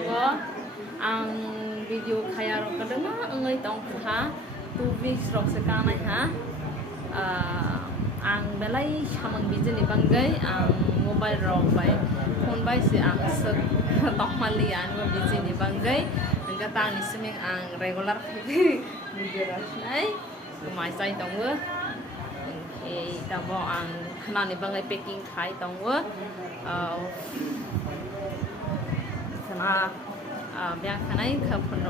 vlogger ang video kaya ro kadang ngai tong ha 2 weeks rok sekanai ha ang belai samang bijini bangai ang mobile rok bai phone bai si ang sek tokmali an go bijini bangai angka tang ni seming ang regular video rasnai kumai sai tong wo tabo ang khana ni bangai packing khai tong wo khana biang khanai khapun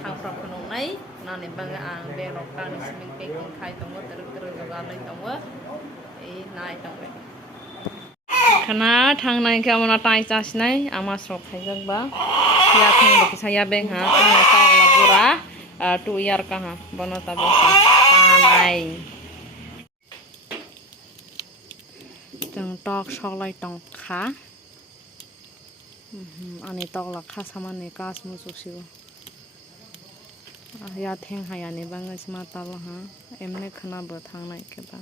thang prop khonong nai na ni bangai ang be rok tang ni seming packing khai tong wo teruk ga lai tong wo nai tong wo khana thang nai ka mona tai chas nai ama srok khaijak ba ya thang ba saya beng ha na ta la pura 2 year ka ha bono ta bo pa nai tong tok sok lai tong kha ani tok la kha saman ni kas mu su siu ya theng ha ya ni bangai sma ta la ha emne khana bo thang nai ke ba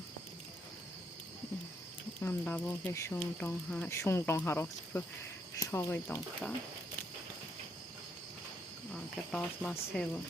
anda bo ke shung tong ha ro sok lai tong kha ke tos ma sebo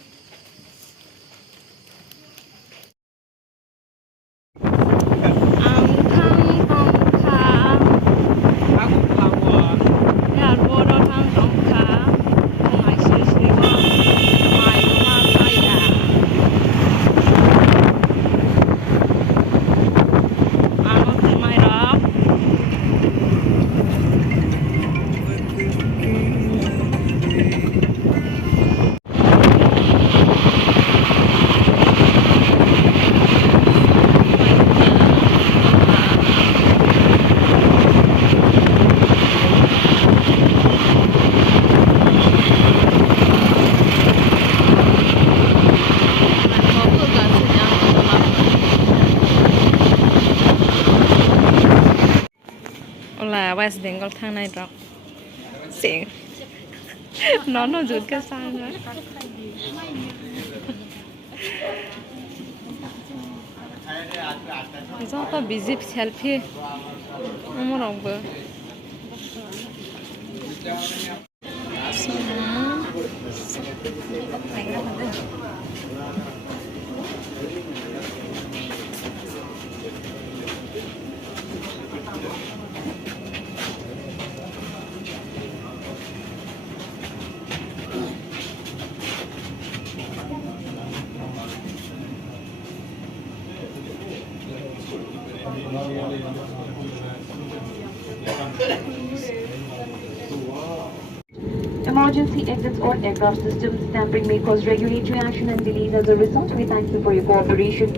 West Bengal thang này rồi xịn nó rụt cái sang nữa do ta busy selfie không rong bơ Emergency exits or aircraft systems tampering may cause regulatory action and delays. As a result, we thank you for your cooperation.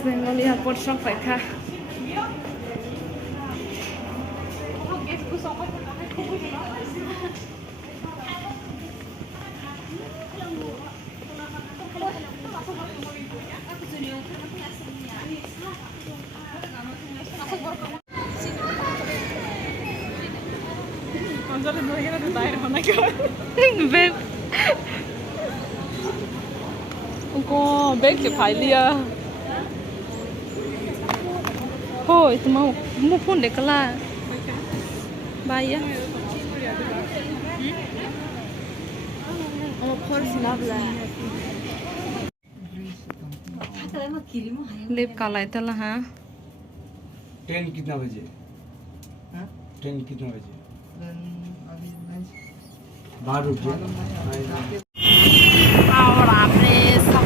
West Bengal Airport sampai kah? Beb, cô bếp chụp phải lia. Thôi, tụi mau mua phun để cả là bay á. Of course, lovely. Live cả lại tao là hả? Train कितना बजे? Train कितना बजे? 12 बजे। Ahora abre esa